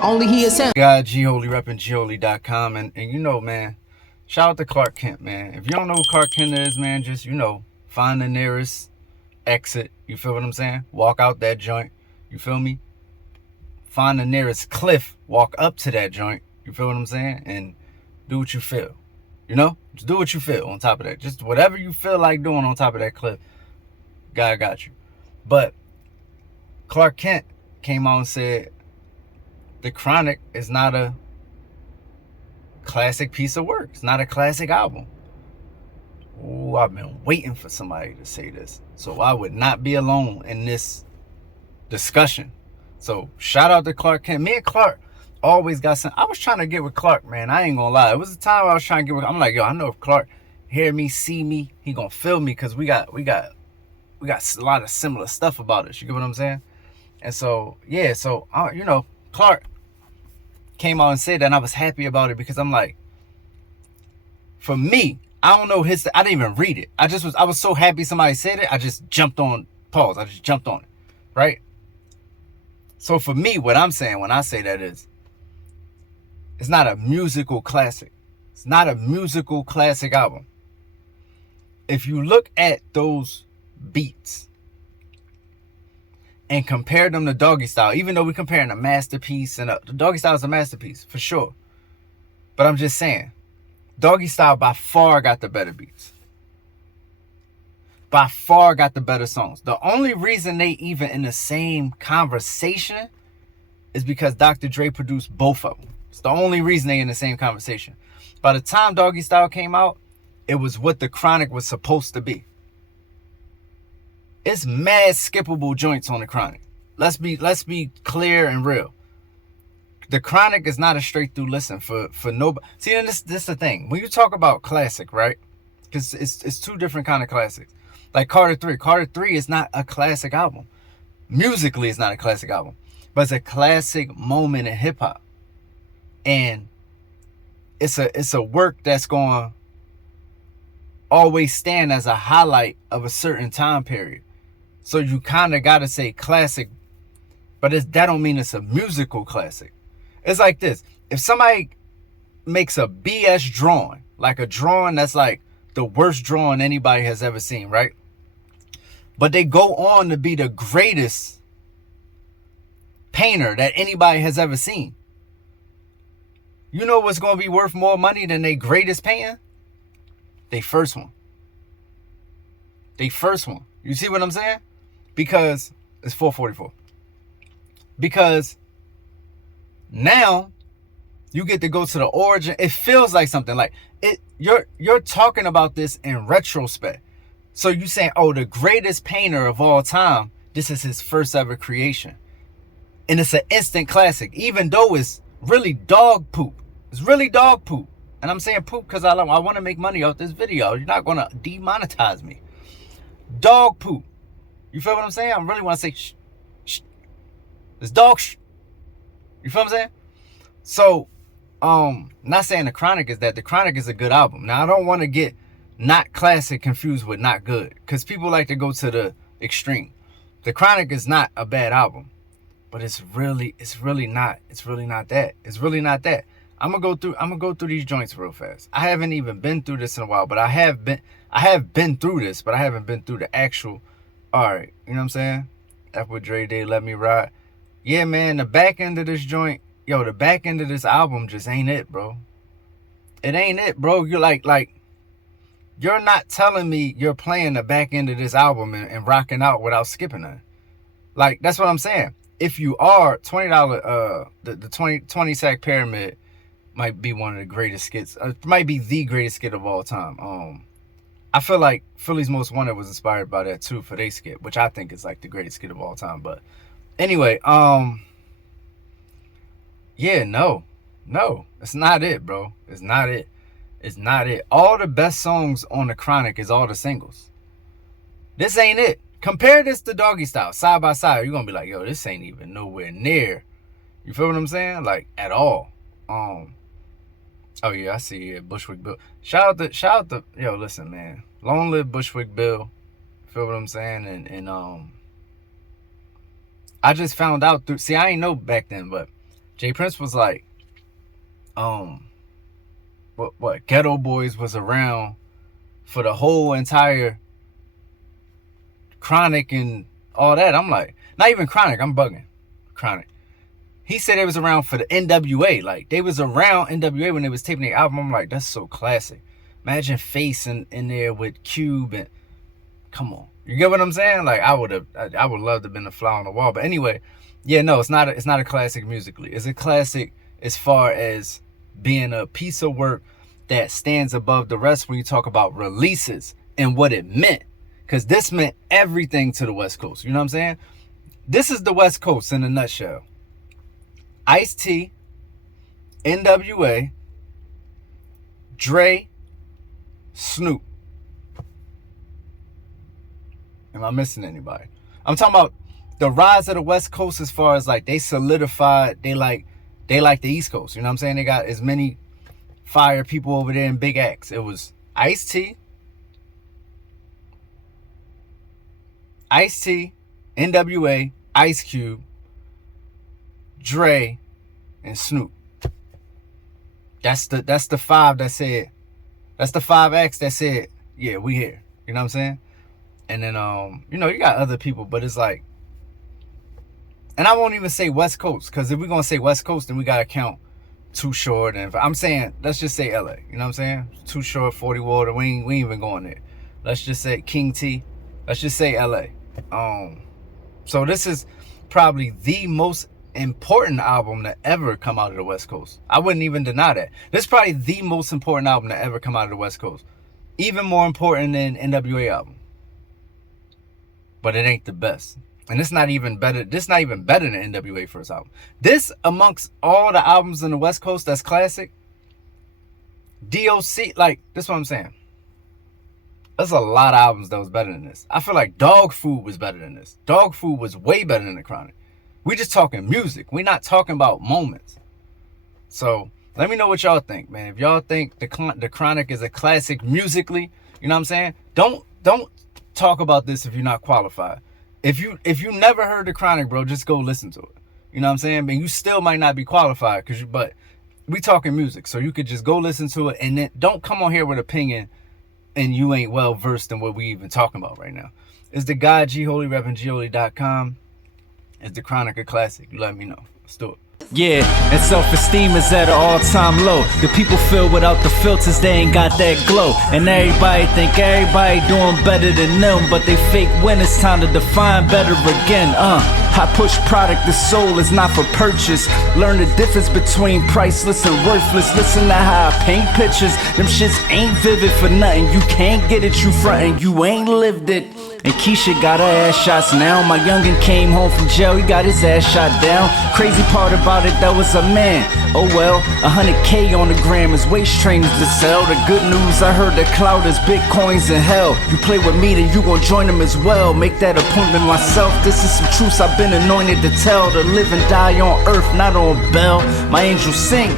Only he is him. God, G-Holy repping G-Holy.com. And you know, man, shout out to Clark Kent, man. If you don't know who Clark Kent is, man, just, find the nearest exit. You feel what I'm saying? Walk out that joint. You feel me? Find the nearest cliff. Walk up to that joint. You feel what I'm saying? And do what you feel. Just do what you feel on top of that. Just whatever you feel like doing on top of that cliff. God got you. But Clark Kent came out and said The Chronic is not a classic piece of work. It's not a classic album. Ooh, I've been waiting for somebody to say this, so I would not be alone in this discussion. So shout out to Clark Kent. Me and Clark always got some. I was trying to get with Clark, man. I ain't gonna lie. It was a time I was trying to get with. I'm like, yo, I know if Clark hear me, see me, he gonna feel me, because we got a lot of similar stuff about us. You get what I'm saying? And so yeah, Clark came out and said that, and I was happy about it, because I'm like, for me, I don't know I didn't even read it. I was so happy somebody said it. I just jumped on pause. I just jumped on it, right? So for me, what I'm saying when I say that is, it's not a musical classic. It's not a musical classic album. If you look at those beats and compare them to Doggy Style, even though we're comparing a masterpiece, and the Doggy Style is a masterpiece for sure, but I'm just saying, Doggy Style by far got the better beats, by far got the better songs. The only reason they even in the same conversation is because Dr. Dre produced both of them. It's the only reason they in the same conversation. By the time Doggy Style came out, it was what The Chronic was supposed to be. It's mad skippable joints on The Chronic. Let's be clear and real. The Chronic is not a straight through listen for nobody. See, and this the thing. When you talk about classic, right? Because it's two different kind of classics. Like Carter 3. Carter 3 is not a classic album. Musically, it's not a classic album. But it's a classic moment in hip hop. And it's a work that's going to always stand as a highlight of a certain time period. So you kind of got to say classic, but that don't mean it's a musical classic. It's like this. If somebody makes a BS drawing, like a drawing that's like the worst drawing anybody has ever seen, right? But they go on to be the greatest painter that anybody has ever seen. You know what's going to be worth more money than their greatest painting? They first one. You see what I'm saying? Because it's 444. Because now you get to go to the origin. It feels like something like it. You're talking about this in retrospect. So you saying, oh, the greatest painter of all time, this is his first ever creation. And it's an instant classic, even though it's really dog poop. It's really dog poop. And I'm saying poop because I want to make money off this video. You're not going to demonetize me. Dog poop. You feel what I'm saying? I really want to say shh. It's dog shh. You feel what I'm saying? So, not saying The Chronic is that. The Chronic is a good album. Now, I don't want to get not classic confused with not good, because people like to go to the extreme. The Chronic is not a bad album, but it's really not that. It's really not that. I'm gonna go through these joints real fast. I haven't even been through this in a while, but I have been through this, but I haven't been through the actual. All right, you know what I'm saying? That's what Dre did. Let Me Ride. Yeah, man. The back end of this joint, the back end of this album just ain't it, bro. It ain't it, bro. You're like, you're not telling me you're playing the back end of this album and rocking out without skipping it. Like, that's what I'm saying. If you are $20, the 20 Sack Pyramid might be one of the greatest skits. It might be the greatest skit of all time. I feel like Philly's Most Wanted was inspired by that too for their skit, which I think is like the greatest skit of all time. But anyway, yeah, no, it's not it, bro. It's not it. All the best songs on The Chronic is all the singles. This ain't it. Compare this to Doggy Style, side by side. You're gonna be like, yo, this ain't even nowhere near. You feel what I'm saying? Like, at all. Oh yeah, I see it. Bushwick Bill. Shout out to yo, listen, man. Long live Bushwick Bill. Feel what I'm saying? And I just found out I ain't know back then, but Jay Prince was like, what Ghetto Boys was around for the whole entire Chronic and all that. I'm like, not even Chronic, I'm bugging. Chronic. He said they was around for the NWA. Like, they was around NWA when they was taping their album. I'm like, that's so classic. Imagine Face in there with Cube and, come on. You get what I'm saying? Like, I would love to have been a fly on the wall. But anyway, yeah, no, it's not a classic musically. It's a classic as far as being a piece of work that stands above the rest when you talk about releases and what it meant. Because this meant everything to the West Coast. You know what I'm saying? This is the West Coast in a nutshell. Ice-T, NWA, Dre, Snoop. Am I missing anybody? I'm talking about the rise of the West Coast as far as like they solidified, they like the East Coast. You know what I'm saying? They got as many fire people over there in big acts. It was Ice-T, NWA, Ice Cube, Dre, and Snoop. That's the five that said, that's the 5 acts that said, yeah, we here. You know what I'm saying? And then you got other people, but it's like, and I won't even say West Coast, because if we're gonna say West Coast, then we gotta count Too Short, and I'm saying, let's just say LA. You know what I'm saying? Too Short, 40 Water, we ain't even going there. Let's just say King T. Let's just say LA. So this is probably the most important album to ever come out of the West Coast. I wouldn't even deny that. This is probably the most important album to ever come out of the West Coast. Even more important than NWA album. But it ain't the best. And it's not even better. This is not even better than NWA first album. This, amongst all the albums in the West Coast that's classic, DOC, like, that's what I'm saying. There's a lot of albums that was better than this. I feel like Dog Food was better than this. Dog Food was way better than the Chronic. We just talking music. We're not talking about moments. So let me know what y'all think, man. If y'all think the Chronic is a classic musically, you know what I'm saying? Don't talk about this if you're not qualified. If you never heard the Chronic, bro, just go listen to it. You know what I'm saying? But you still might not be qualified, but we talking music, so you could just go listen to it, and then don't come on here with opinion and you ain't well versed in what we even talking about right now. It's the guy, GHolyReverendGHoly.com. It's the Chronic a classic. You let me know. Let's do it. Yeah, and self-esteem is at an all-time low. The people feel without the filters, they ain't got that glow. And everybody think everybody doing better than them, but they fake when it's time to define better again. I push product, the soul is not for purchase. Learn the difference between priceless and worthless. Listen to how I paint pictures. Them shits ain't vivid for nothing. You can't get it, you frontin', you ain't lived it. And Keisha got her ass shots now. My youngin' came home from jail, he got his ass shot down. Crazy part about it, that was a man. Oh well, 100K on the gram is waist trainers to sell. The good news, I heard that cloud is bitcoins in hell. You play with me, then you gon' join them as well. Make that appointment myself, this is some truths I've been anointed to tell. To live and die on earth, not on Bell. My angels sing.